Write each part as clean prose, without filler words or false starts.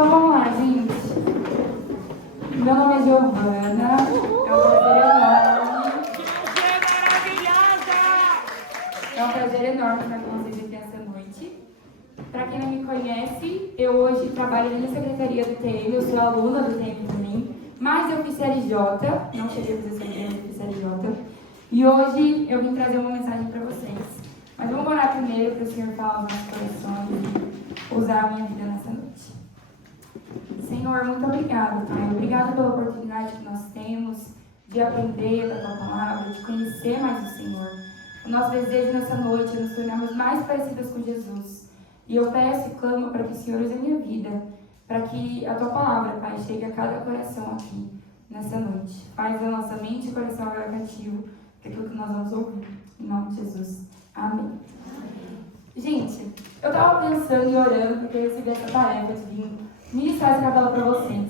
Então vamos lá, gente. Meu nome é Giovana. É um prazer enorme. É um prazer enorme estar com vocês aqui essa noite. Para quem não me conhece, eu hoje trabalho na Secretaria do TM, eu sou aluna do TM também, mas eu fiz CLJ, não cheguei a fazer CLJ, eu fiz CLJ. E hoje eu vim trazer uma mensagem para vocês. Mas vamos orar primeiro para o Senhor falar aos nossos corações e usar a minha vida nessa noite. Senhor, muito obrigada, Pai. Obrigada pela oportunidade que nós temos de aprender da Tua Palavra, de conhecer mais o Senhor. O nosso desejo nessa noite é nos tornarmos mais parecidas com Jesus. E eu peço e clamo para que o Senhor use a minha vida, para que a Tua Palavra, Pai, chegue a cada coração aqui, nessa noite. Faz da nossa mente e coração agora cativo para aquilo que nós vamos ouvir. Em nome de Jesus. Amém. Gente, eu estava pensando e orando porque eu recebi essa tarefa de vir ministrar essa capela para vocês.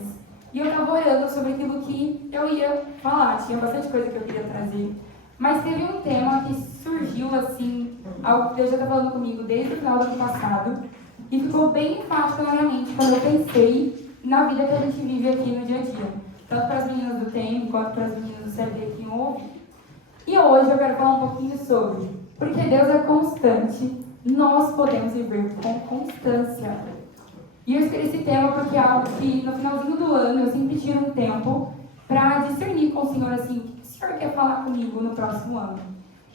E eu estava orando sobre aquilo que eu ia falar. Tinha bastante coisa que eu queria trazer. Mas teve um tema que surgiu assim, algo que Deus já está falando comigo desde o final do ano passado. E ficou bem enfático na minha mente quando eu pensei na vida que a gente vive aqui no dia a dia. Tanto para as meninas do tempo, quanto para as meninas do CLT que ouvem. E hoje eu quero falar um pouquinho sobre porque Deus é constante, nós podemos viver com constância. E eu escolhi esse tema porque é algo que no finalzinho do ano eu sempre tiro um tempo para discernir com o Senhor assim, o que o Senhor quer falar comigo no próximo ano.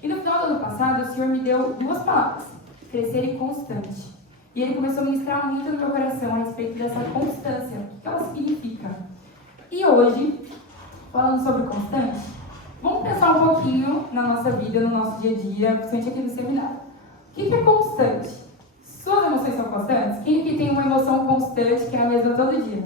E no final do ano passado o Senhor me deu duas palavras, crescer e constante. E Ele começou a ministrar muito no meu coração a respeito dessa constância, o que ela significa. E hoje, falando sobre constante, vamos pensar um pouquinho na nossa vida, no nosso dia a dia, principalmente aqui no seminário. O que é constante? Suas emoções são constantes? Quem aqui tem uma emoção constante que é a mesma todo dia?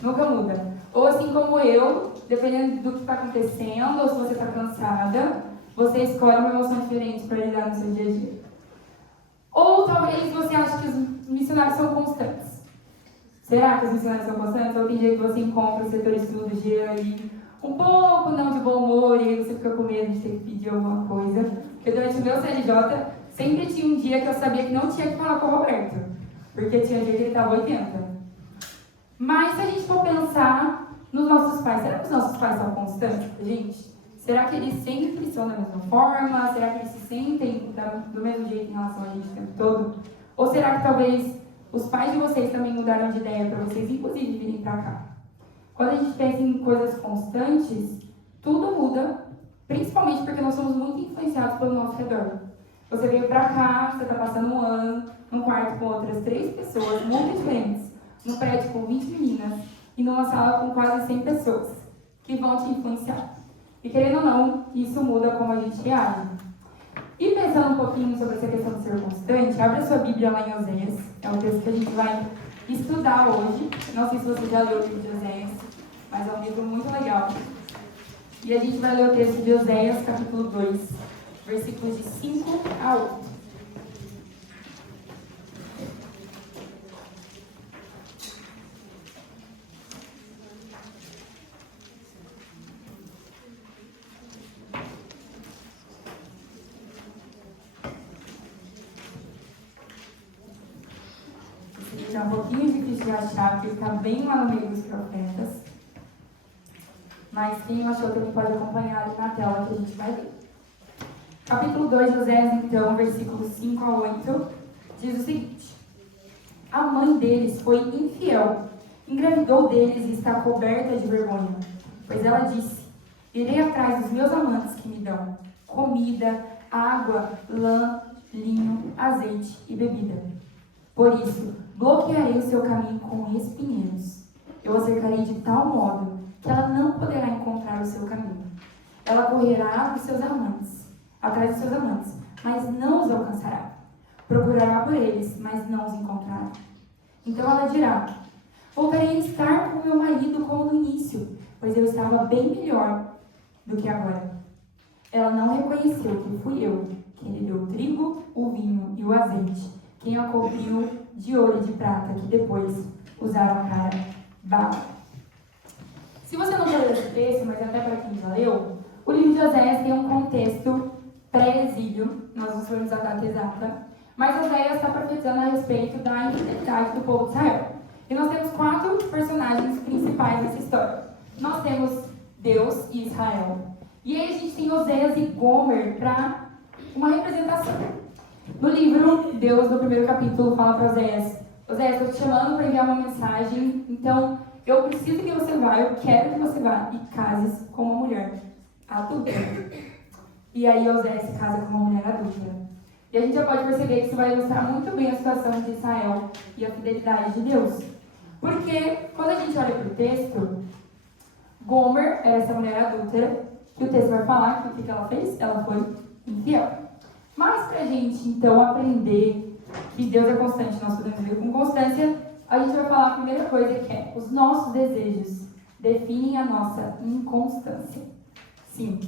Nunca muda. Ou assim como eu, dependendo do que está acontecendo, ou se você está cansada, você escolhe uma emoção diferente para lidar no seu dia a dia. Ou talvez você ache que os missionários são constantes. Será que os missionários são constantes? Ou tem dia que você encontra o setor estudo dia ali um pouco não de bom humor, e aí você fica com medo de ter que pedir alguma coisa. Porque durante o meu CLJ, sempre tinha um dia que eu sabia que não tinha que falar com o Roberto, porque tinha um dia que ele estava 80. Mas se a gente for pensar nos nossos pais, será que os nossos pais são constantes, gente? Será que eles sempre são da mesma forma? Será que eles se sentem do mesmo jeito em relação a gente o tempo todo? Ou será que talvez os pais de vocês também mudaram de ideia para vocês, inclusive, virem para cá? Quando a gente pensa em coisas constantes, tudo muda, principalmente porque nós somos muito influenciados pelo nosso redor. Você veio pra cá, você está passando um ano, num quarto com outras 3 pessoas muito diferentes, num prédio com 20 meninas e numa sala com quase 100 pessoas que vão te influenciar. E querendo ou não, isso muda como a gente reage. E pensando um pouquinho sobre essa questão de ser constante, abre a sua Bíblia lá em Oséias, é um texto que a gente vai estudar hoje. Não sei se você já leu o livro de Oséias, mas é um livro muito legal. E a gente vai ler o texto de Oséias, capítulo 2, versículos de 5 a 8. Esse é um pouquinho difícil de achar, porque está bem lá no meio dos profetas. Mas quem achou também pode acompanhar ali na tela que a gente vai ver. Capítulo 2 de Oséias, então, versículos 5 a 8, diz o seguinte: a mãe deles foi infiel, engravidou deles e está coberta de vergonha. Pois ela disse: irei atrás dos meus amantes que me dão comida, água, lã, linho, azeite e bebida. Por isso, bloquearei o seu caminho com espinheiros. Eu a cercarei de tal modo que ela não poderá encontrar o seu caminho. Ela correrá dos seus amantes, atrás dos seus amantes, mas não os alcançará. Procurará por eles, mas não os encontrará. Então ela dirá: voltarei a estar com meu marido como no início, pois eu estava bem melhor do que agora. Ela não reconheceu que fui eu quem lhe deu o trigo, o vinho e o azeite, quem a cobriu de ouro e de prata, que depois usaram a cara bala. Se você não leu esse texto, mas até para quem já leu, o livro de Oséias tem um contexto pré-exílio, nós não sabemos a data exata, mas Oséias está profetizando a respeito da infidelidade do povo de Israel. E nós temos 4 personagens principais dessa história. Nós temos Deus e Israel. E aí a gente tem Oséias e Gomer para uma representação. No livro, Deus, no primeiro capítulo, fala para Oséias: Oséias, estou te chamando para enviar uma mensagem, então eu preciso que você vá, eu quero que você vá e cases com uma mulher adulta. E aí Oséias se casa com uma mulher adulta. E a gente já pode perceber que isso vai ilustrar muito bem a situação de Israel e a fidelidade de Deus. Porque quando a gente olha para o texto, Gomer era essa mulher adúltera, que o texto vai falar que o que ela fez? Ela foi infiel. Mas para a gente, então, aprender que Deus é constante, nós podemos ver com constância, a gente vai falar a primeira coisa, que é: os nossos desejos definem a nossa inconstância. Sim,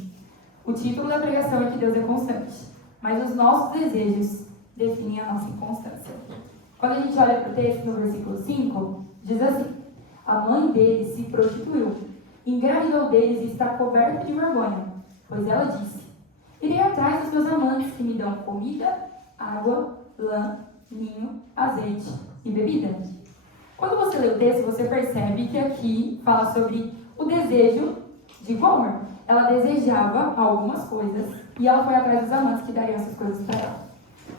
o título da pregação é que Deus é constante, mas os nossos desejos definem a nossa inconstância. Quando a gente olha para o texto, no versículo 5, diz assim: a mãe dele se prostituiu, engravidou deles e está coberta de vergonha, pois ela disse: irei atrás dos meus amantes que me dão comida, água, lã, linho, azeite e bebida. Quando você lê o texto, você percebe que aqui fala sobre o desejo de Gomer. Ela desejava algumas coisas e ela foi atrás dos amantes que dariam essas coisas para ela.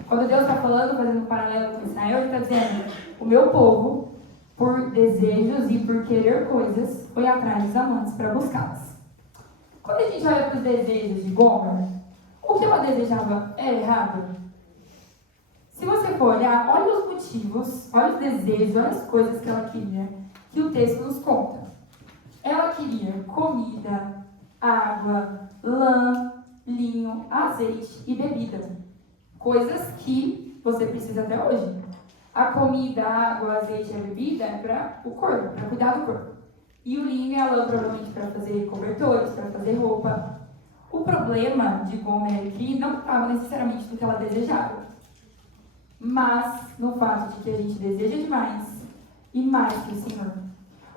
Quando Deus está falando, fazendo um paralelo com Israel, Ele está dizendo: o meu povo, por desejos e por querer coisas, foi atrás dos amantes para buscá-las. Quando a gente olha para os desejos de Gomer, o que ela desejava era errado? Se você for olhar, olha os motivos, olha os desejos, olha as coisas que ela queria, que o texto nos conta. Ela queria comida, água, lã, linho, azeite e bebida. Coisas que você precisa até hoje. A comida, a água, o azeite e a bebida é para o corpo, para cuidar do corpo. E o linho e a lã provavelmente para fazer cobertores, para fazer roupa. O problema de Gomer aqui não estava necessariamente no que ela desejava, mas no fato de que a gente deseja demais e mais que o Senhor.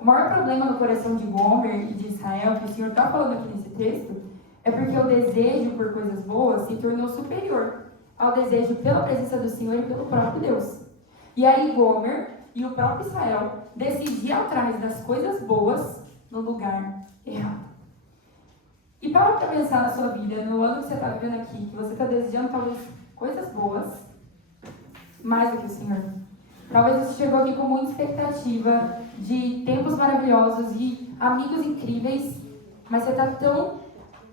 O maior problema no coração de Gomer e de Israel, que o Senhor está falando aqui nesse texto, é porque o desejo por coisas boas se tornou superior ao desejo pela presença do Senhor e pelo próprio Deus. E aí Gomer e o próprio Israel decidiam ir atrás das coisas boas no lugar errado. E para pensar na sua vida, no ano que você está vivendo aqui, que você está desejando talvez coisas boas, mais do que o Senhor. Talvez você chegou aqui com muita expectativa de tempos maravilhosos e amigos incríveis, mas você está tão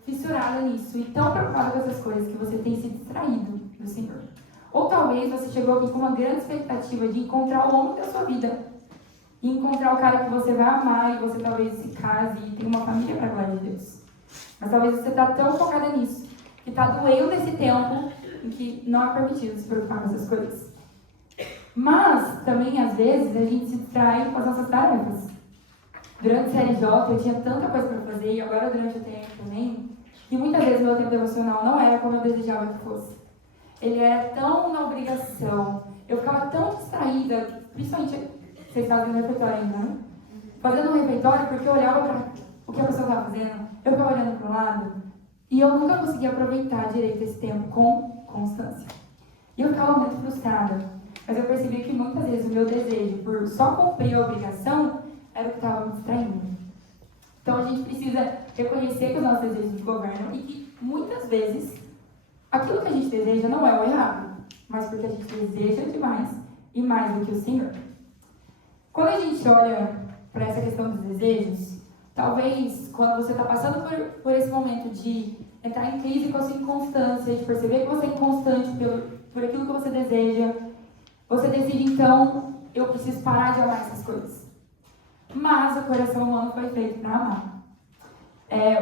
fissurada nisso e tão preocupada com essas coisas que você tem se distraído do Senhor. Ou talvez você chegou aqui com uma grande expectativa de encontrar o homem da sua vida e encontrar o cara que você vai amar e você talvez se case e tenha uma família para a glória de Deus. Mas talvez você está tão focada nisso que está doendo esse tempo em que não é permitido se preocupar com essas coisas. Mas também às vezes a gente se distrai com as nossas tarefas. Durante o CLJ eu tinha tanta coisa para fazer e agora durante o tempo também, que muitas vezes meu tempo devocional não era como eu desejava que fosse. Ele era tão na obrigação, eu ficava tão distraída, principalmente vocês fazem no refeitório ainda, né? Fazendo um refeitório porque eu olhava para o que a pessoa estava fazendo, eu ficava olhando para o lado e eu nunca conseguia aproveitar direito esse tempo com constância. E eu ficava muito frustrada, mas eu percebi que muitas vezes o meu desejo por só cumprir a obrigação era o que estava me distraindo. Então a gente precisa reconhecer que os nossos desejos nos governam e que muitas vezes aquilo que a gente deseja não é o errado, mas porque a gente deseja demais e mais do que o Senhor. Quando a gente olha para essa questão dos desejos, talvez quando você está passando por esse momento de entrar em crise com a sua inconstância, de perceber que você é inconstante por aquilo que você deseja, você decide então: eu preciso parar de amar essas coisas. Mas o coração humano foi feito para amar.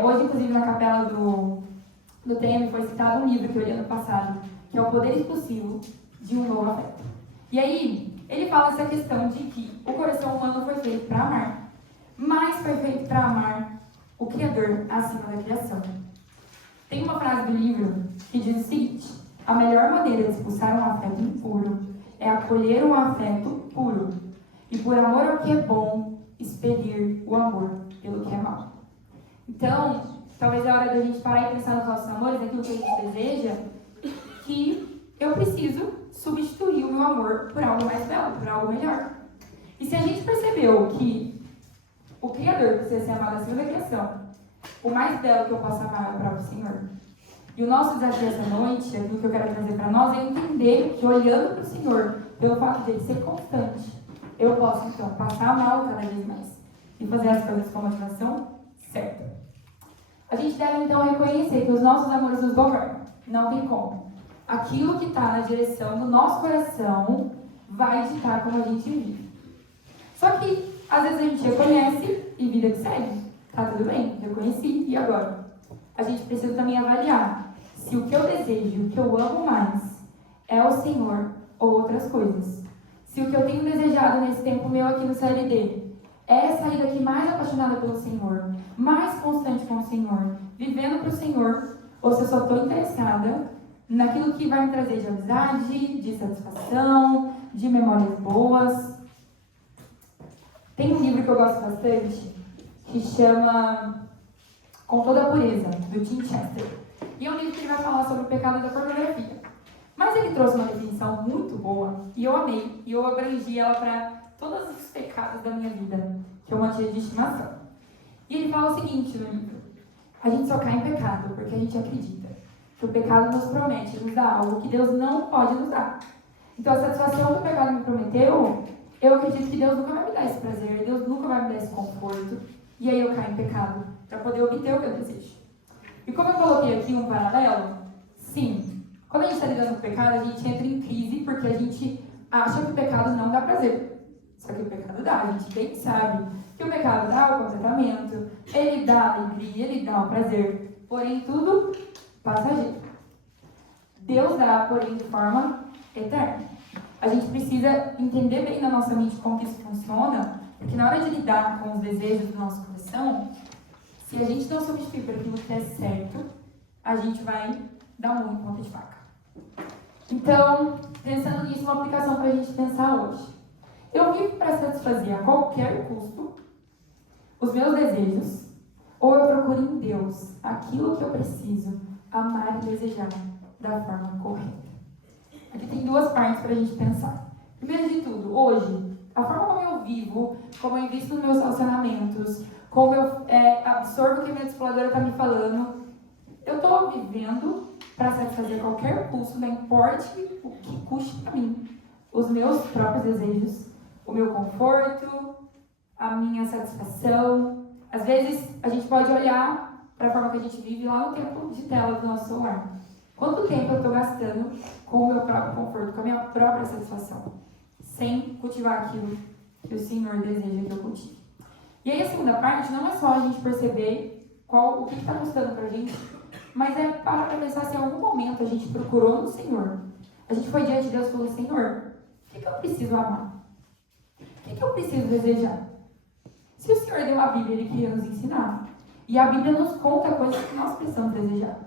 Hoje, inclusive, na capela do TM foi citado um livro que eu li ano passado, que é O Poder Expulsivo de um Novo Afeto. E aí, ele fala essa questão de que o coração humano foi feito para amar, mas foi feito para amar o Criador acima da criação. Tem uma frase do livro que diz o seguinte: a melhor maneira de expulsar um afeto impuro é acolher um afeto puro, e por amor ao que é bom, expelir o amor pelo que é mau. Então, talvez é hora da gente parar e pensar nos nossos amores, naquilo que a gente deseja, que eu preciso substituir o meu amor por algo mais belo, por algo melhor. E se a gente percebeu que o Criador precisa ser amado acima da criação, o mais belo que eu posso amar é o próprio Senhor. E o nosso desafio essa noite, aquilo que eu quero trazer para nós, é entender que olhando para o Senhor, pelo fato dele ser constante, eu posso então passar a amá-lo cada vez mais e fazer as coisas com a motivação certa. A gente deve então reconhecer que os nossos amores nos governam. Não tem como. Aquilo que está na direção do nosso coração vai ditar como a gente vive. Só que, às vezes a gente reconhece e vida que segue. Tá tudo bem, reconheci, e agora? A gente precisa também avaliar se o que eu desejo, o que eu amo mais, é o Senhor ou outras coisas. Se o que eu tenho desejado nesse tempo meu aqui no CLD é sair daqui mais apaixonada pelo Senhor, mais constante com o Senhor, vivendo para o Senhor, ou se eu só estou interessada naquilo que vai me trazer de amizade, de satisfação, de memórias boas. Tem um livro que eu gosto bastante, que chama Com Toda a Pureza, do Tim Chester. E é um livro que ele vai falar sobre o pecado da pornografia. Mas ele trouxe uma definição muito boa, e eu amei, e eu abrangi ela para todos os pecados da minha vida, que eu mantinha de estimação. E ele fala o seguinte no livro: a gente só cai em pecado porque a gente acredita que o pecado nos promete, nos dá algo que Deus não pode nos dar. Então a satisfação que o pecado me prometeu, eu acredito que Deus nunca vai me dar esse prazer, Deus nunca vai me dar esse conforto, e aí eu caio em pecado para poder obter o que eu desejo. E como eu coloquei aqui um paralelo, sim, quando a gente está lidando com o pecado, a gente entra em crise porque a gente acha que o pecado não dá prazer. Só que o pecado dá, a gente bem sabe que o pecado dá o contentamento, ele dá alegria, ele dá o prazer, porém tudo passageiro. Deus dá, porém, de forma eterna. A gente precisa entender bem na nossa mente como que isso funciona, porque na hora de lidar com os desejos do nosso coração, se a gente não substituir por aquilo que é certo, a gente vai dar muito ponta de faca. Então, pensando nisso, uma aplicação para a gente pensar hoje. Eu vivo para satisfazer a qualquer custo os meus desejos, ou eu procuro em Deus aquilo que eu preciso amar e desejar da forma correta? Aqui tem duas partes para a gente pensar. Primeiro de tudo, hoje, a forma como eu vivo, como eu invisto nos meus relacionamentos, como eu absorvo o que a minha discipuladora está me falando, eu estou vivendo para satisfazer qualquer custo, não importe o que custe para mim, os meus próprios desejos, o meu conforto, a minha satisfação. Às vezes, a gente pode olhar para a forma que a gente vive lá no tempo de tela do nosso celular. Quanto tempo eu estou gastando com o meu próprio conforto, com a minha própria satisfação, sem cultivar aquilo que o Senhor deseja que eu cultive? E aí a segunda parte não é só a gente perceber o que está custando para a gente, mas é para pensar se em algum momento a gente procurou no Senhor. A gente foi diante de Deus e falou: Senhor, o que eu preciso amar? O que eu preciso desejar? Se o Senhor deu a Bíblia, Ele queria nos ensinar. E a Bíblia nos conta coisas que nós precisamos desejar.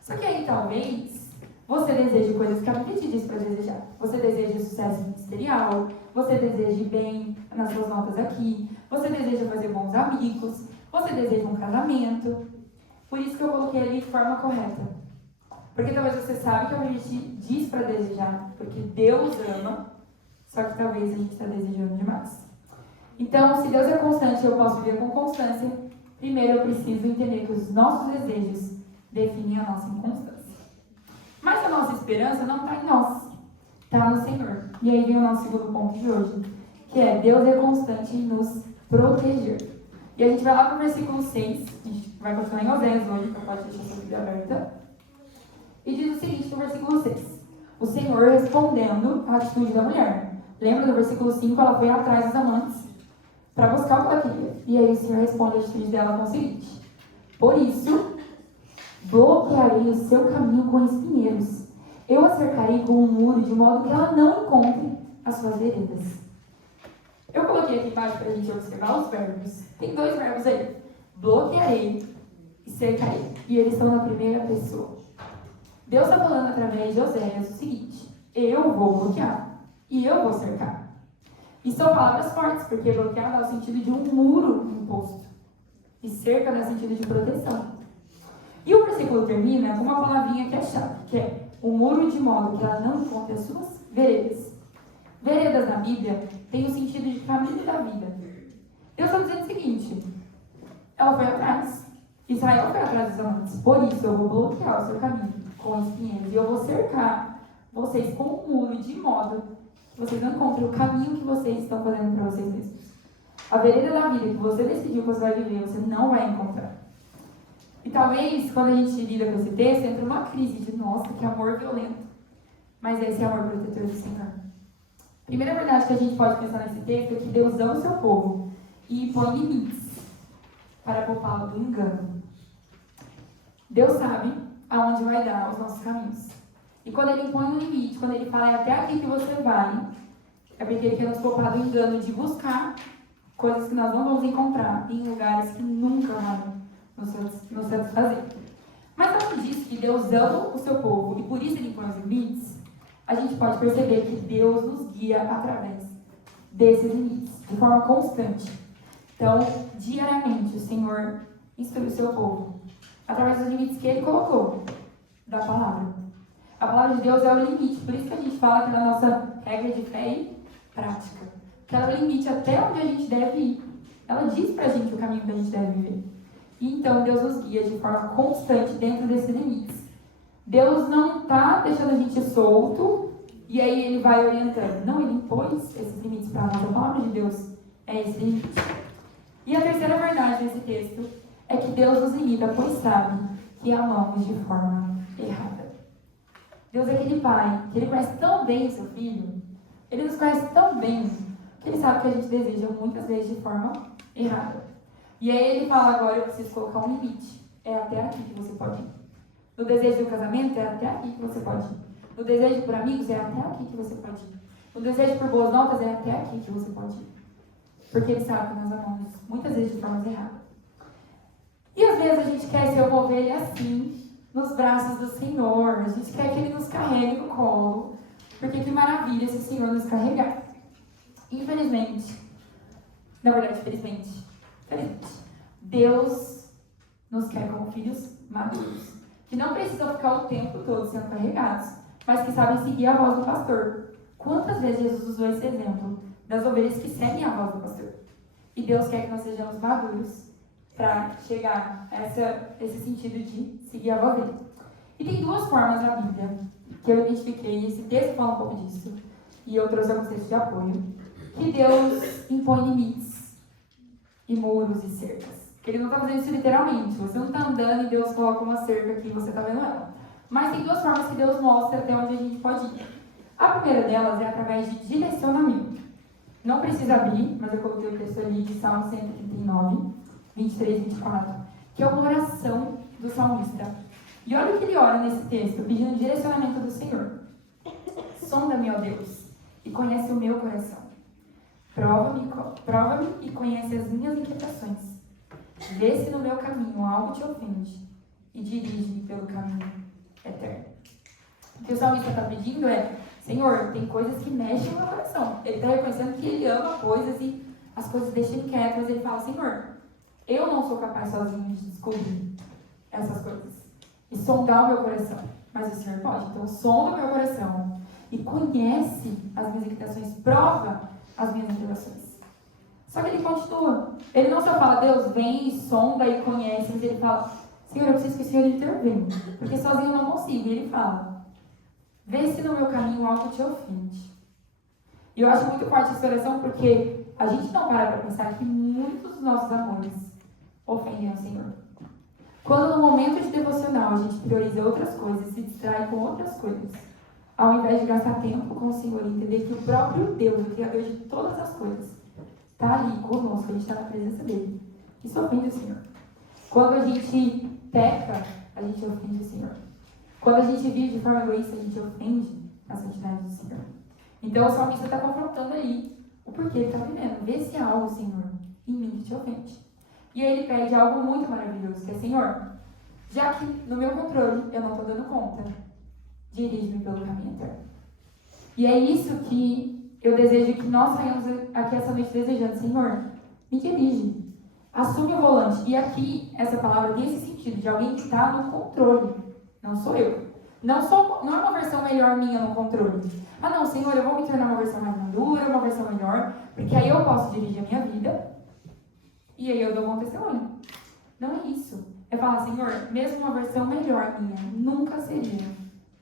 Só que aí, talvez, você deseje coisas que a Bíblia te diz para desejar. Você deseja sucesso ministerial, você deseja bem nas suas notas aqui, você deseja fazer bons amigos, você deseja um casamento. Por isso que eu coloquei ali de forma correta. Porque talvez você sabe que a Bíblia te diz para desejar, porque Deus ama, só que talvez a gente está desejando demais. Então, se Deus é constante e eu posso viver com constância, primeiro eu preciso entender que os nossos desejos definem a nossa inconstância. Mas a nossa esperança não está em nós, está no Senhor. E aí vem o nosso segundo ponto de hoje, que é: Deus é constante em nos proteger. E a gente vai lá para o versículo 6, a gente vai continuar em Oséias hoje, então pode deixar sua Bíblia aberta. E diz o seguinte no versículo 6: o Senhor respondendo à atitude da mulher. Lembra do versículo 5, ela foi atrás dos amantes para buscar o que ela queria. E aí o Senhor responde a atitude dela com o seguinte: por isso, bloquearei o seu caminho com espinheiros. Eu a cercarei com um muro, de modo que ela não encontre as suas veredas. Eu coloquei aqui embaixo para a gente observar os verbos. Tem dois verbos aí: bloquearei e cercarei. E eles estão na primeira pessoa. Deus está falando através de Oséias o seguinte: eu vou bloquear e eu vou cercar. E são palavras fortes, porque bloquear dá o sentido de um muro imposto. E cerca dá o sentido de proteção. E o versículo termina com uma palavrinha que é chave, que é: um muro de modo que ela não encontre as suas veredas. Veredas na Bíblia tem o sentido de caminho da vida. Deus está dizendo o seguinte: ela foi atrás. Israel foi atrás dos amantes. Por isso eu vou bloquear o seu caminho com espinheiros. E eu vou cercar vocês com um muro de modo que vocês não encontrem o caminho que vocês estão fazendo para vocês mesmos. A vereda da vida que você decidiu que você vai viver, você não vai encontrar. E talvez, quando a gente lida com esse texto, entra uma crise de, nossa, que amor violento. Mas esse é o amor protetor do Senhor. A primeira verdade que a gente pode pensar nesse texto é que Deus ama o seu povo e impõe limites para poupá-lo do engano. Deus sabe aonde vai dar os nossos caminhos. E quando Ele impõe um limite, quando Ele fala, é até aqui que você vai, é porque Ele quer nos poupar do engano de buscar coisas que nós não vamos encontrar em lugares que nunca vão nos satisfazer. Mas quando diz que Deus ama o seu povo e por isso Ele impõe os limites, a gente pode perceber que Deus nos guia através desses limites, de forma constante. Então, diariamente, o Senhor instrui o seu povo através dos limites que Ele colocou da palavra. A palavra de Deus é o limite, por isso que a gente fala que é a nossa regra de fé e prática. Que ela é o limite até onde a gente deve ir. Ela diz pra gente o caminho que a gente deve viver. E então Deus nos guia de forma constante dentro desses limites. Deus não está deixando a gente solto e aí Ele vai orientando. Não, Ele impôs esses limites para nós. A palavra de Deus é esse limite. E a terceira verdade desse texto é que Deus nos limita, pois sabe que amamos de forma errada. Deus é aquele pai que Ele conhece tão bem o seu filho, Ele nos conhece tão bem, que Ele sabe que a gente deseja muitas vezes de forma errada. E aí Ele fala, agora eu preciso colocar um limite. É até aqui que você pode ir. No desejo do casamento, é até aqui que você pode ir. No desejo por amigos, é até aqui que você pode ir. No desejo por boas notas, é até aqui que você pode ir. Porque Ele sabe que nós amamos muitas vezes de forma errada. E às vezes a gente quer ser uma ovelha assim, nos braços do Senhor. A gente quer que Ele nos carregue no colo. Porque que maravilha se o Senhor nos carregar. Infelizmente, na verdade, felizmente, Deus nos quer como filhos maduros. Que não precisam ficar o tempo todo sendo carregados, mas que sabem seguir a voz do pastor. Quantas vezes Jesus usou esse exemplo das ovelhas que seguem a voz do pastor? E Deus quer que nós sejamos maduros para chegar a esse sentido de seguir a voz dele. E tem duas formas na Bíblia que eu identifiquei, e esse texto fala um pouco disso, e eu trouxe alguns textos de apoio, que Deus impõe limites e muros e cercas. Ele não está fazendo isso literalmente. Você não está andando e Deus coloca uma cerca aqui e você está vendo ela. Mas tem duas formas que Deus mostra até onde a gente pode ir. A primeira delas é através de direcionamento. Não precisa abrir, mas eu coloquei o texto ali de Salmo 139, 23 e 24, que é uma oração do salmista. E olha o que ele ora nesse texto, pedindo direcionamento do Senhor. Sonda-me, ó Deus, e conhece o meu coração. Prova-me e conhece as minhas inquietações. Vê se no meu caminho algo te ofende e dirige-me pelo caminho eterno. O que o salmista está pedindo é, Senhor, tem coisas que mexem no meu coração. Ele está reconhecendo que ele ama coisas e as coisas deixam ele quieto, mas ele fala, Senhor, eu não sou capaz sozinho de descobrir essas coisas e sondar o meu coração. Mas o Senhor pode. Então, sonda o meu coração e conhece as minhas inquietações, prova as minhas inquietações. Só que ele continua. Ele não só fala, Deus, vem, sonda e conhece, mas ele fala, Senhor, eu preciso que o Senhor intervenha, porque sozinho eu não consigo. E ele fala, vê se no meu caminho algo te ofende. E eu acho muito forte essa oração, porque a gente não para pensar que muitos dos nossos amores ofendem o Senhor. Quando no momento de devocional a gente prioriza outras coisas, se distrai com outras coisas, ao invés de gastar tempo com o Senhor e entender que o próprio Deus, o Criador de todas as coisas, está ali conosco, a gente está na presença dele. Isso ofende o Senhor. Quando a gente peca, a gente ofende o Senhor. Quando a gente vive de forma egoísta, a gente ofende a santidade do Senhor. Então o salmista está confrontando aí o porquê ele está vivendo. Vê se há algo, Senhor, em mim que te ofende. E aí ele pede algo muito maravilhoso, que é, Senhor, já que no meu controle eu não estou dando conta, dirige-me pelo caminho eterno. E é isso que eu desejo que nós saímos aqui essa noite desejando, Senhor, me dirige, assume o volante. E aqui, essa palavra tem esse sentido de alguém que está no controle, não sou eu. Não é uma versão melhor minha no controle. Ah não, Senhor, eu vou me tornar uma versão mais madura, uma versão melhor, porque aí eu posso dirigir a minha vida e aí eu dou um bom testemunho. Não é isso. É falar, Senhor, mesmo uma versão melhor minha nunca seria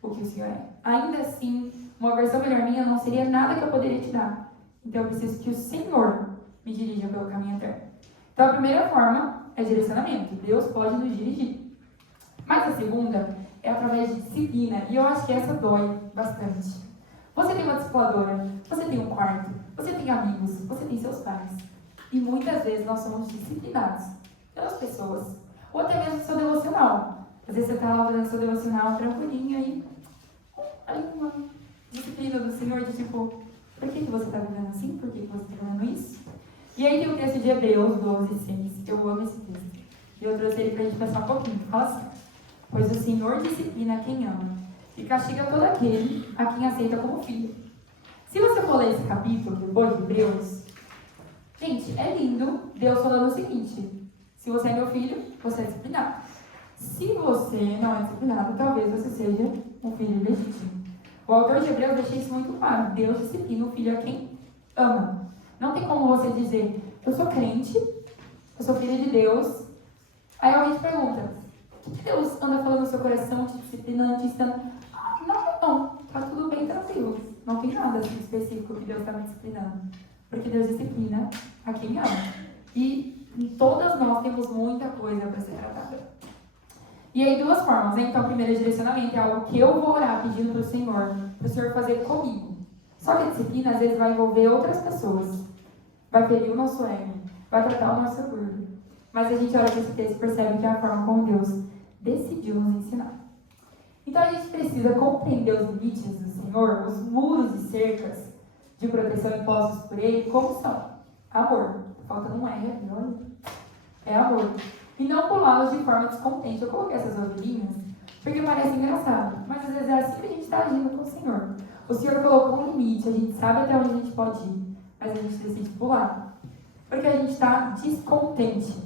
o que o Senhor é. Ainda assim, uma versão melhor minha não seria nada que eu poderia te dar. Então eu preciso que o Senhor me dirija pelo caminho eterno. Então a primeira forma é direcionamento. Deus pode nos dirigir. Mas a segunda é através de disciplina. E eu acho que essa dói bastante. Você tem uma discipuladora, você tem um quarto, você tem amigos, você tem seus pais. E muitas vezes nós somos disciplinados pelas pessoas. Ou até mesmo seu devocional. Às vezes você está lá fazendo seu devocional tranquilinho aí uma disciplina do Senhor de tipo, por que você está vivendo assim? Por que você está vivendo isso? E aí tem o texto de Hebreus 12:6. Eu amo esse texto. E eu trouxe ele para a gente pensar um pouquinho. Fala assim: pois o Senhor disciplina quem ama e castiga todo aquele a quem aceita como filho. Se você for ler esse capítulo depois de Hebreus, gente, é lindo Deus falando o seguinte: se você é meu filho, você é disciplinado. Se você não é disciplinado, talvez você seja um filho legítimo. O autor de Hebreus deixa isso muito claro. Deus disciplina o filho a quem ama. Não tem como você dizer, eu sou crente, eu sou filho de Deus. Aí alguém te pergunta, o que Deus anda falando no seu coração, te disciplinando, te ensinando? Não, tá tudo bem tranquilo. Não tem nada assim específico que Deus está me disciplinando. Porque Deus disciplina a quem ama. E todas nós temos muita coisa para ser tratada. E aí duas formas, né? Então, o primeiro direcionamento é algo que eu vou orar pedindo para o Senhor fazer comigo. Só que a disciplina às vezes vai envolver outras pessoas. Vai ferir o nosso ego, vai tratar o nosso orgulho. Mas a gente olha para esse texto e percebe que é a forma como Deus decidiu nos ensinar. Então a gente precisa compreender os limites do Senhor, os muros e cercas de proteção impostos por Ele, como são. Amor. Falta um R aqui, olha. É amor. E não pulá-los de forma descontente. Eu coloquei essas ovelhinhas porque parece engraçado, mas às vezes é assim que a gente está agindo com o Senhor. O Senhor colocou um limite, a gente sabe até onde a gente pode ir, mas a gente decide pular. Porque a gente está descontente.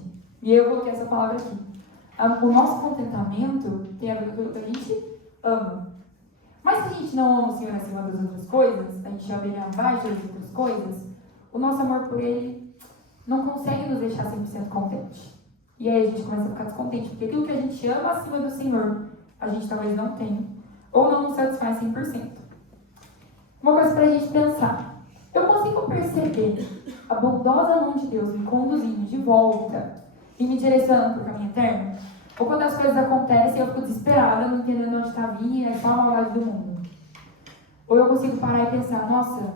E eu coloquei essa palavra aqui. O nosso contentamento tem a ver com aquilo que a gente ama. Mas se a gente não ama o Senhor acima das outras coisas, a gente ama Ele abaixo das outras coisas, o nosso amor por Ele não consegue nos deixar 100% contente. E aí a gente começa a ficar descontente, porque aquilo que a gente ama acima do Senhor, a gente talvez não tenha, ou não nos satisfaz 100%. Uma coisa para a gente pensar. Eu consigo perceber a bondosa mão de Deus me conduzindo de volta e me direcionando para o caminho eterno? Ou quando as coisas acontecem, eu fico desesperada, não entendendo onde está vindo, é só a maldade do mundo? Ou eu consigo parar e pensar, nossa,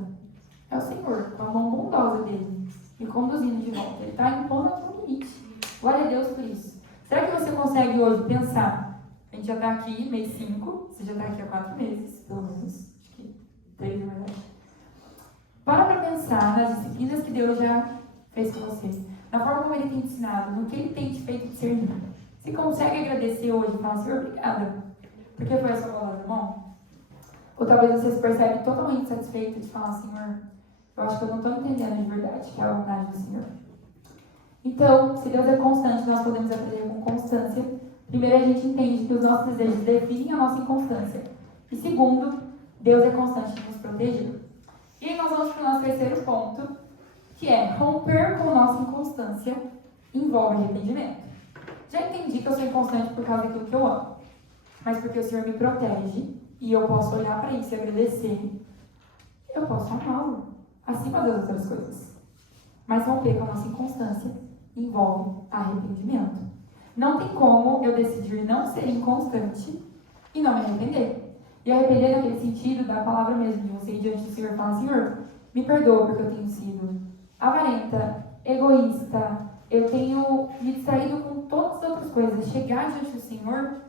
é o Senhor, com a mão bondosa dele, me conduzindo de volta. Ele está impondo o limite. Glória a Deus por isso. Será que você consegue hoje pensar? A gente já está aqui, mês 5, você já está aqui há 4 meses, pelo menos. Acho que 3, na verdade. Para pensar nas disciplinas que Deus já fez com você, na forma como Ele tem te ensinado, no que Ele tem te feito discernir. Você consegue agradecer hoje e falar, Senhor, obrigada, porque foi a sua bola da mão? Ou talvez você se percebe totalmente satisfeito de falar, Senhor, eu acho que eu não estou entendendo de verdade que é a vontade do Senhor. Então, se Deus é constante, nós podemos aprender com constância. Primeiro, a gente entende que os nossos desejos definem a nossa inconstância. E segundo, Deus é constante em nos proteger. E aí nós vamos para o nosso terceiro ponto, que é romper com nossa inconstância envolve arrependimento. Já entendi que eu sou inconstante por causa daquilo que eu amo, mas porque o Senhor me protege e eu posso olhar para isso e agradecer, eu posso amá-lo acima das outras coisas. Mas romper com a nossa inconstância envolve arrependimento. Não tem como eu decidir não ser inconstante e não me arrepender. E arrepender naquele sentido da palavra mesmo, de você ir diante do Senhor e falar, Senhor, me perdoa porque eu tenho sido avarenta, egoísta, eu tenho me distraído com todas as outras coisas. Chegar diante do Senhor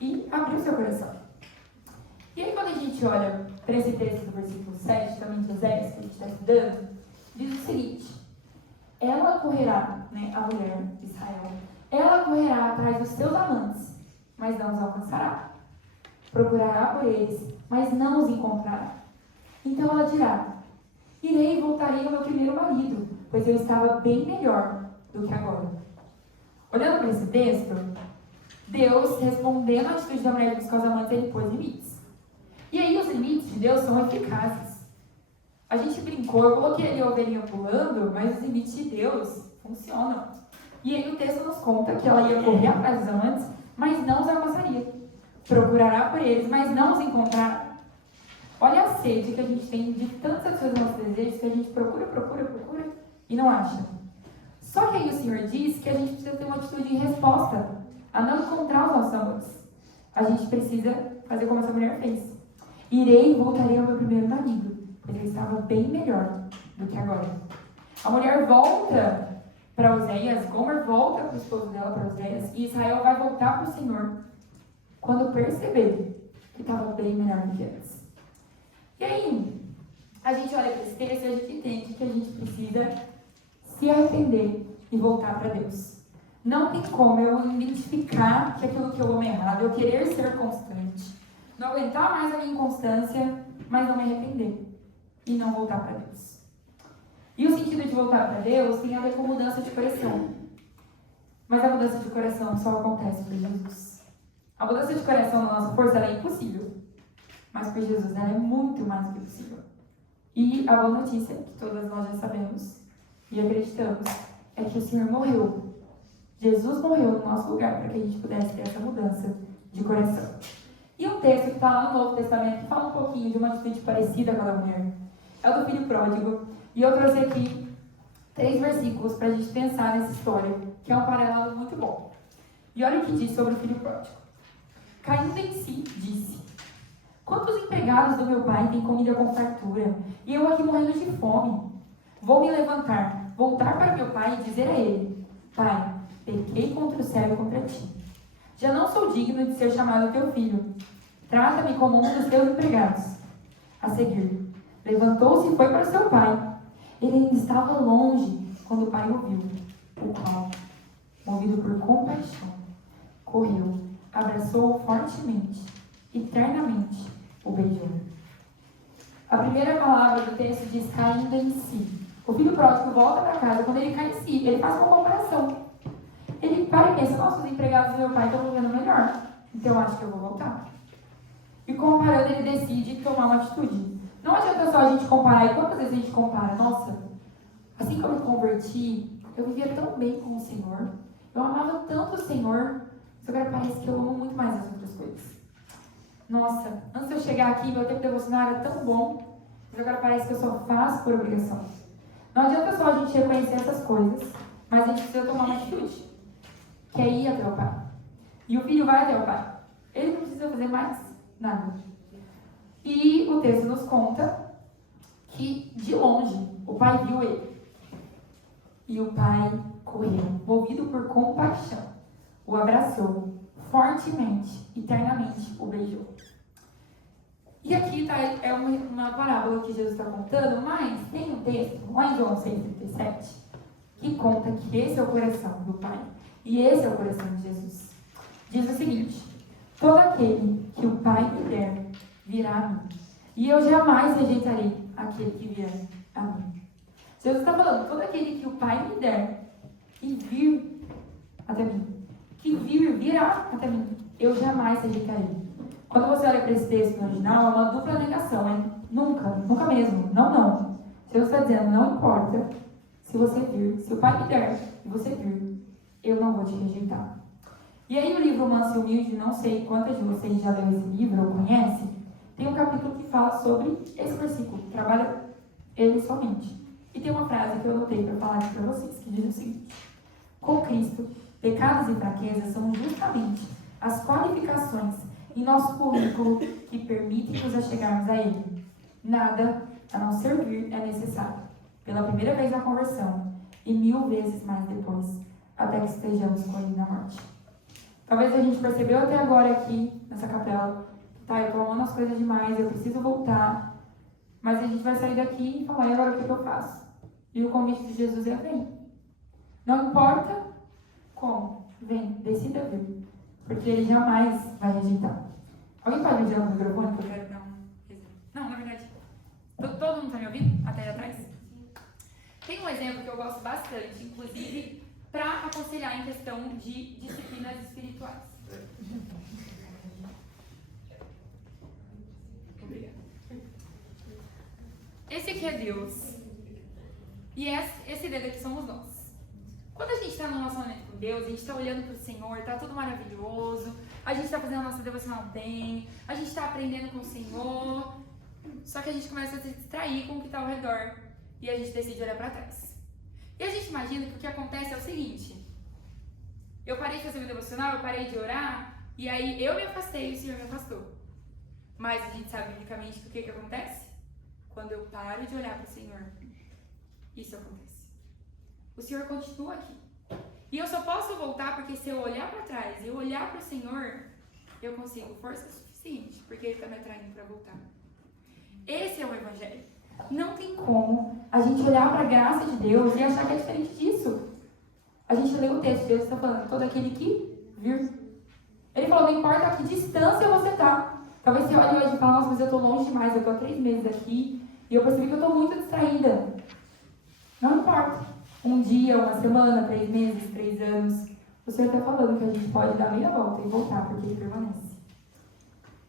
e abrir o seu coração. E aí quando a gente olha para esse texto do versículo 7, também de Oséias, que a gente está estudando, diz o seguinte, ela correrá, né, a mulher de Israel, ela correrá atrás dos seus amantes, mas não os alcançará. Procurará por eles, mas não os encontrará. Então ela dirá, irei e voltarei ao meu primeiro marido, pois eu estava bem melhor do que agora. Olhando para esse texto, Deus, respondendo à atitude da mulher de buscar os amantes, ele pôs limites. E aí os limites de Deus são eficazes. A gente brincou, eu coloquei ali a ovelhinha pulando, mas os limites de Deus funcionam. E aí o texto nos conta que ela ia correr atrás dos amantes, mas não os alcançaria. Procurará por eles, mas não os encontrará. Olha a sede que a gente tem de tantas satisfazer nossos desejos que a gente procura e não acha. Só que aí o Senhor diz que a gente precisa ter uma atitude em resposta a não encontrar os nossos amantes. A gente precisa fazer como essa mulher fez. Irei e voltarei ao meu primeiro marido, pois ele estava bem melhor do que agora. A mulher volta para Oséias, Gomer volta para o esposo dela, para Oséias, e Israel vai voltar para o Senhor quando perceber que estava bem melhor do que antes. E aí, a gente olha para esse texto e a gente entende que a gente precisa se arrepender e voltar para Deus. Não tem como eu identificar que aquilo que eu amo é errado, eu querer ser constante, não aguentar mais a minha inconstância, mas não me arrepender e não voltar para Deus. E o sentido de voltar para Deus tem a ver com mudança de coração. Mas a mudança de coração só acontece por Jesus. A mudança de coração na nossa força ela é impossível. Mas por Jesus ela é muito mais do que possível. E a boa notícia, que todas nós já sabemos e acreditamos, é que o Senhor morreu. Jesus morreu no nosso lugar para que a gente pudesse ter essa mudança de coração. E um texto que está lá no Novo Testamento que fala um pouquinho de uma atitude parecida com a da mulher é o do filho pródigo. E eu trouxe aqui 3 versículos para a gente pensar nessa história, que é um paralelo muito bom. E olha o que diz sobre o filho pródigo. Caindo em si, disse: quantos empregados do meu pai têm comida com fartura, e eu aqui morrendo de fome? Vou me levantar, voltar para meu pai e dizer a ele: Pai, pequei contra o céu e contra ti. Já não sou digno de ser chamado teu filho. Trata-me como um dos teus empregados. A seguir, levantou-se e foi para seu pai. Ele ainda estava longe quando o pai o viu, o qual, movido por compaixão, correu, abraçou-o fortemente e ternamente o beijou. A primeira palavra do texto diz caindo em si. O filho pródigo volta para casa, quando ele cai em si, ele faz uma comparação. Ele para e pensa: nossa, os empregados do meu pai estão vivendo melhor, então eu acho que eu vou voltar. E comparando, ele decide tomar uma atitude. Não adianta só a gente comparar, e quantas vezes a gente compara? Nossa, assim que eu me converti, eu vivia tão bem com o Senhor, eu amava tanto o Senhor, mas agora parece que eu amo muito mais as outras coisas. Nossa, antes de eu chegar aqui, meu tempo devocional era tão bom, mas agora parece que eu só faço por obrigação. Não adianta só a gente reconhecer essas coisas, mas a gente precisa tomar uma atitude, que é ir até o pai. E o filho vai até o pai. Ele não precisa fazer mais nada. E o texto nos conta que, de longe, o pai viu ele. E o pai correu, movido por compaixão, o abraçou fortemente e ternamente o beijou. E aqui é uma parábola que Jesus está contando, mas tem um texto, lá em João 6,37, que conta que esse é o coração do Pai. E esse é o coração de Jesus. Diz o seguinte: todo aquele que o Pai me der, virá a mim. E eu jamais rejeitarei aquele que vier a mim. Jesus está falando: todo aquele que o Pai me der e vir até mim, que virá até mim, eu jamais rejeitarei. Quando você olha para esse texto no original, é uma dupla negação, é nunca mesmo, não. Jesus está dizendo: não importa se você vir, se o Pai me der e você vir, eu não vou te rejeitar. E aí o livro Manso e Humilde, não sei quantas de vocês já leram esse livro ou conhecem, tem um capítulo que fala sobre esse versículo, trabalha ele somente. E tem uma frase que eu anotei para falar aqui para vocês, que diz o seguinte: com Cristo, pecados e fraquezas são justamente as qualificações em nosso currículo que permitem nos achegarmos a Ele. Nada a não servir é necessário, pela primeira vez na conversão e 1000 vezes mais depois, até que estejamos com Ele na morte. Talvez a gente percebeu até agora aqui, nessa capela, tá, eu tô amando as coisas demais, eu preciso voltar, mas a gente vai sair daqui e falar: e agora o que eu faço? E o convite de Jesus é: vem. Não importa como, vem, decida vir, porque Ele jamais vai rejeitar. Alguém pode me tirar o microfone que eu quero dar um exemplo? Não, na verdade, todo mundo está me ouvindo? Até aí atrás? Tem um exemplo que eu gosto bastante, inclusive, para aconselhar em questão de disciplinas espirituais. Obrigada. Esse aqui é Deus. E esse dedo aqui somos nós. Quando a gente está no relacionamento com Deus, a gente está olhando para o Senhor, está tudo maravilhoso, a gente está fazendo a nossa devocional bem, a gente está aprendendo com o Senhor, só que a gente começa a se distrair com o que está ao redor e a gente decide olhar para trás. E a gente imagina que o que acontece é o seguinte: eu parei de fazer meu devocional, eu parei de orar, e aí eu me afastei e o Senhor me afastou. Mas a gente sabe biblicamente que o que acontece? Quando eu paro de olhar para o Senhor, isso acontece. O Senhor continua aqui. E eu só posso voltar porque se eu olhar para trás e eu olhar para o Senhor, eu consigo força suficiente, porque Ele está me atraindo para voltar. Esse é o Evangelho. Não tem como a gente olhar para a graça de Deus e achar que é diferente disso. A gente lê o texto, Deus está falando, todo aquele que vir. Ele falou, não importa a que distância você está. Talvez você olhe hoje e fale, nossa, mas eu estou longe demais, eu estou há 3 meses aqui e eu percebi que eu estou muito distraída. Não importa. Um dia, uma semana, 3 meses, 3 anos. O Senhor está falando que a gente pode dar meia volta e voltar, porque Ele permanece.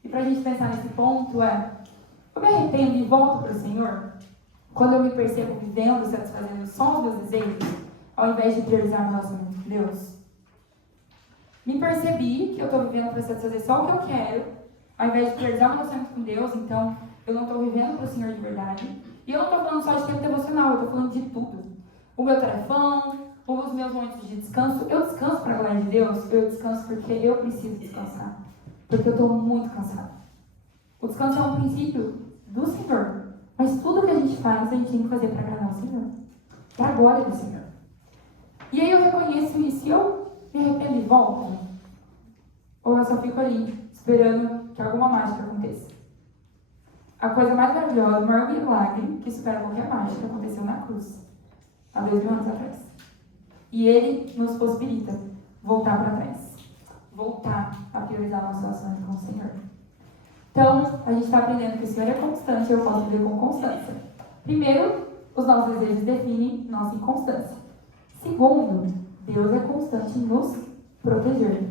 E para a gente pensar nesse ponto eu me arrependo e volto para o Senhor quando eu me percebo vivendo, satisfazendo só os meus desejos, ao invés de priorizar o relacionamento com Deus. Me percebi que eu estou vivendo para satisfazer só o que eu quero, ao invés de priorizar o relacionamento com Deus, então eu não estou vivendo para o Senhor de verdade. E eu não estou falando só de tempo devocional, eu estou falando de tudo. O meu telefone, os meus momentos de descanso. Eu descanso para a glória de Deus, eu descanso porque eu preciso descansar. Porque eu estou muito cansada. O descanso é um princípio do Senhor. Mas tudo que a gente faz, a gente tem que fazer para agradar o Senhor. Para a glória do Senhor. E aí eu reconheço isso e eu me arrependo e volto. Ou eu só fico ali, esperando que alguma mágica aconteça. A coisa mais maravilhosa, o maior milagre que supera qualquer mágica aconteceu na cruz. Há 2000 anos atrás. E Ele nos possibilita voltar para trás. Voltar a priorizar o nosso relacionamento com o Senhor. Então, a gente está aprendendo que o Senhor é constante e eu posso viver com constância. Primeiro, os nossos desejos definem nossa inconstância. Segundo, Deus é constante em nos proteger.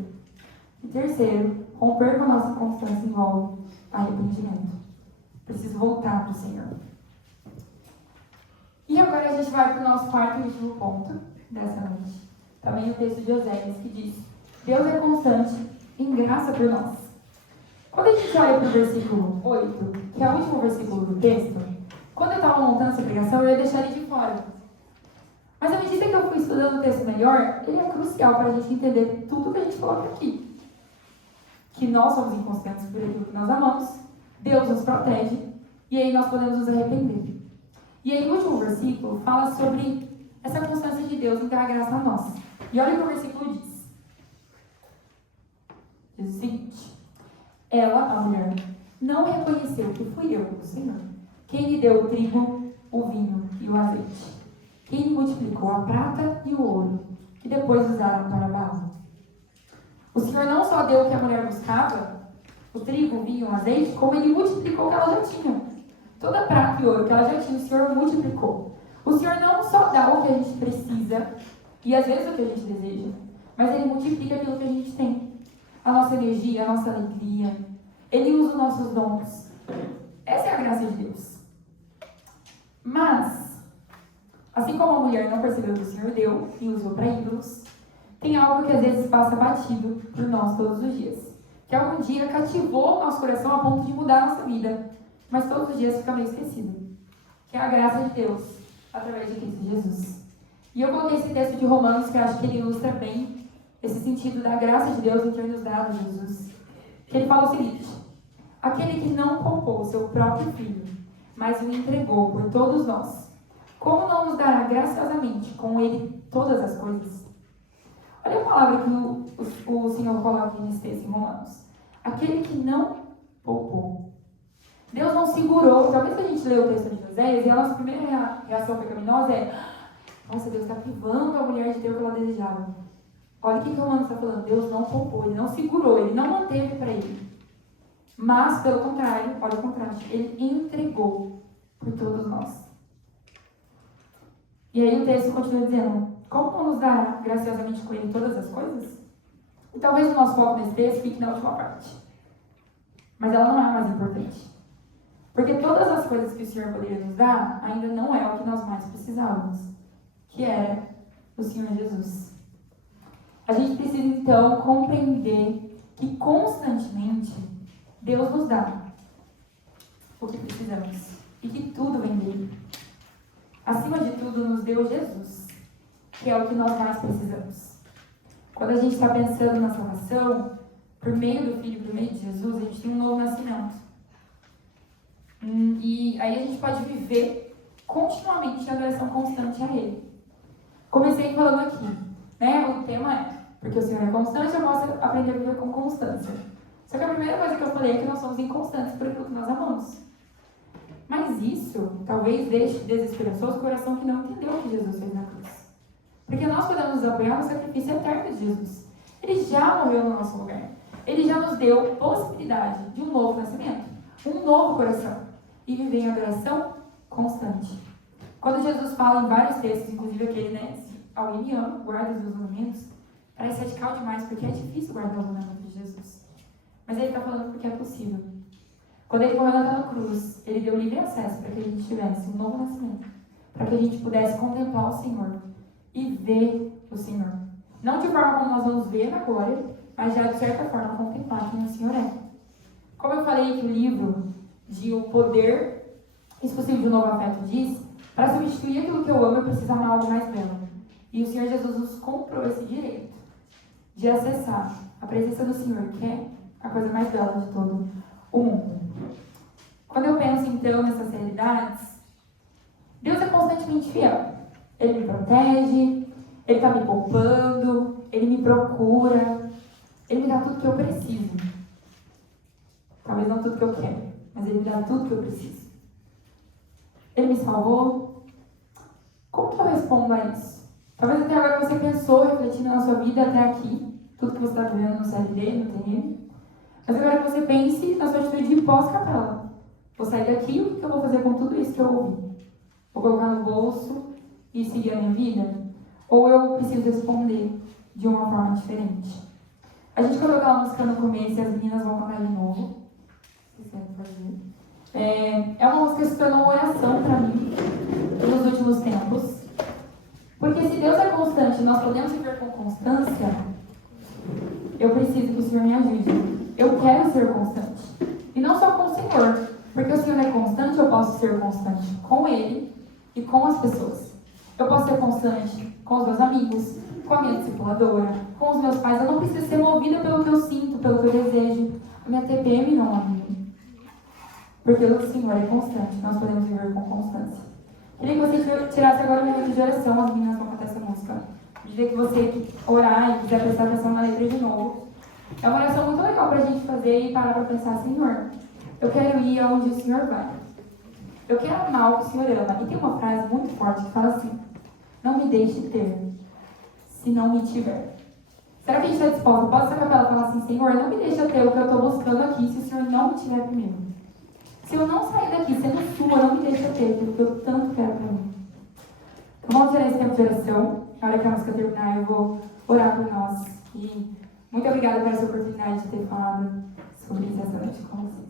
E terceiro, romper com a nossa constância envolve arrependimento. Preciso voltar para o Senhor. E agora a gente vai para o nosso quarto e último ponto dessa noite. Também o texto de Oséias, que diz: Deus é constante em graça por nós. Quando a gente olha para o versículo 8, que é o último versículo do texto, quando eu estava montando essa pregação, eu ia deixar ele de fora. Mas à medida que eu fui estudando o texto melhor, ele é crucial para a gente entender tudo que a gente coloca aqui. Que nós somos inconstantes por aquilo que nós amamos, Deus nos protege, e aí nós podemos nos arrepender. E aí o último versículo fala sobre essa constância de Deus em dar graça a nós. E olha o que o versículo diz. Diz o seguinte: ela, a mulher, não reconheceu que fui eu, o Senhor, quem lhe deu o trigo, o vinho e o azeite, quem lhe multiplicou a prata e o ouro, que depois usaram para Baal. O Senhor não só deu o que a mulher buscava, o trigo, o vinho e o azeite, como Ele multiplicou o que ela já tinha. Toda a prata e ouro que ela já tinha, o Senhor multiplicou. O Senhor não só dá o que a gente precisa, e às vezes o que a gente deseja, mas Ele multiplica aquilo que a gente tem. A nossa energia, a nossa alegria. Ele usa os nossos dons. Essa é a graça de Deus. Mas, assim como a mulher não percebeu que o Senhor deu e usou para ídolos, tem algo que às vezes passa batido por nós todos os dias. Que algum dia cativou o nosso coração a ponto de mudar a nossa vida. Mas todos os dias fica meio esquecido. Que é a graça de Deus, através de Cristo Jesus. E eu coloquei esse texto de Romanos, que eu acho que ele ilustra bem esse sentido da graça de Deus em ter nos dado Jesus. Que ele fala o seguinte: aquele que não poupou o seu próprio filho, mas o entregou por todos nós, como não nos dará graciosamente com ele todas as coisas? Olha a palavra que o Senhor coloca aqui nesse texto em Romanos. Aquele que não poupou. Deus não segurou. Talvez a gente lê o texto de Oséias e a nossa primeira reação pecaminosa é: nossa, Deus está privando a mulher de ter o que ela desejava. Olha o que o Romanos está falando. Deus não poupou, Ele não segurou, Ele não manteve para Ele. Mas, pelo contrário, olha o contraste, Ele entregou por todos nós. E aí o texto continua dizendo: como não nos dará graciosamente com Ele todas as coisas? E talvez o nosso foco nesse texto fique na última parte. Mas ela não é a mais importante. Porque todas as coisas que o Senhor poderia nos dar, ainda não é o que nós mais precisávamos, que é o Senhor Jesus. A gente precisa, então, compreender que constantemente Deus nos dá o que precisamos e que tudo vem dele. Acima de tudo, nos deu Jesus, que é o que nós mais precisamos. Quando a gente está pensando na salvação, por meio do Filho, por meio de Jesus, a gente tem um novo nascimento. E aí a gente pode viver continuamente em adoração constante a Ele. Comecei falando aqui, né? O tema é, porque o Senhor é constante, eu posso aprender a viver com constância. Só que a primeira coisa que eu falei é que nós somos inconstantes por aquilo que nós amamos. Mas isso talvez deixe desesperançoso o coração que não entendeu o que Jesus fez na cruz. Porque nós podemos nos apoiar no sacrifício eterno de Jesus. Ele já morreu no nosso lugar. Ele já nos deu possibilidade de um novo nascimento, um novo coração. E viver em adoração constante. Quando Jesus fala em vários textos, inclusive aquele, né? Se alguém me ama, guarda os meus mandamentos, parece radical demais, porque é difícil guardar os mandamentos de Jesus. Mas ele está falando porque é possível. Quando ele morreu naquela cruz, ele deu livre acesso para que a gente tivesse um novo nascimento. Para que a gente pudesse contemplar o Senhor e ver o Senhor. Não de forma como nós vamos ver na glória, mas já de certa forma contemplar quem o Senhor é. Como eu falei que o livro de O Poder Exclusivo de um Novo Afeto diz, para substituir aquilo que eu amo, eu preciso amar algo mais belo. E o Senhor Jesus nos comprou esse direito de acessar a presença do Senhor, que é a coisa mais bela de todo o mundo. Quando eu penso, então, nessas realidades, Deus é constantemente fiel. Ele me protege, Ele está me poupando, Ele me procura, Ele me dá tudo que eu preciso. Talvez não tudo que eu quero, mas Ele me dá tudo que eu preciso. Ele me salvou. Como que eu respondo a isso? Talvez até agora você pensou, refletindo na sua vida até aqui, tudo que você está vivendo no CLD, no TN. Mas agora que você pense na sua atitude de pós-capela. Vou sair daqui, o que eu vou fazer com tudo isso que eu ouvi? Vou colocar no bolso e seguir a minha vida? Ou eu preciso responder de uma forma diferente? A gente colocou aquela música no começo e as meninas vão cantar de novo. Se quiserem fazer. É uma música que se tornou uma oração para mim nos últimos tempos. Porque se Deus é constante e nós podemos viver com constância, eu preciso que o Senhor me ajude. Eu quero ser constante. E não só com o Senhor. Porque o Senhor é constante, eu posso ser constante com Ele e com as pessoas. Eu posso ser constante com os meus amigos, com a minha discipuladora, com os meus pais. Eu não preciso ser movida pelo que eu sinto, pelo que eu desejo. A minha TPM não é minha. Porque o Senhor é constante. Nós podemos viver com constância. Queria que você tirasse agora um momento de oração. As meninas vão cantar essa música. Queria que você orar e quiser prestar atenção na letra de novo. É uma oração muito legal para a gente fazer e parar para pensar, Senhor, eu quero ir aonde o Senhor vai. Eu quero amar o que o Senhor ama. E tem uma frase muito forte que fala assim, não me deixe ter, se não me tiver. Será que a gente está disposto? Pode ser capela falar assim, Senhor, não me deixa ter o que eu estou buscando aqui, se o Senhor não me tiver primeiro. Se eu não sair daqui sendo sua, não me deixa ter aquilo que eu tanto quero para mim. Então vamos tirar esse tempo de oração. Na hora que a música terminar, eu vou orar por nós. E muito obrigada por essa oportunidade de ter falado sobre isso essa noite com você.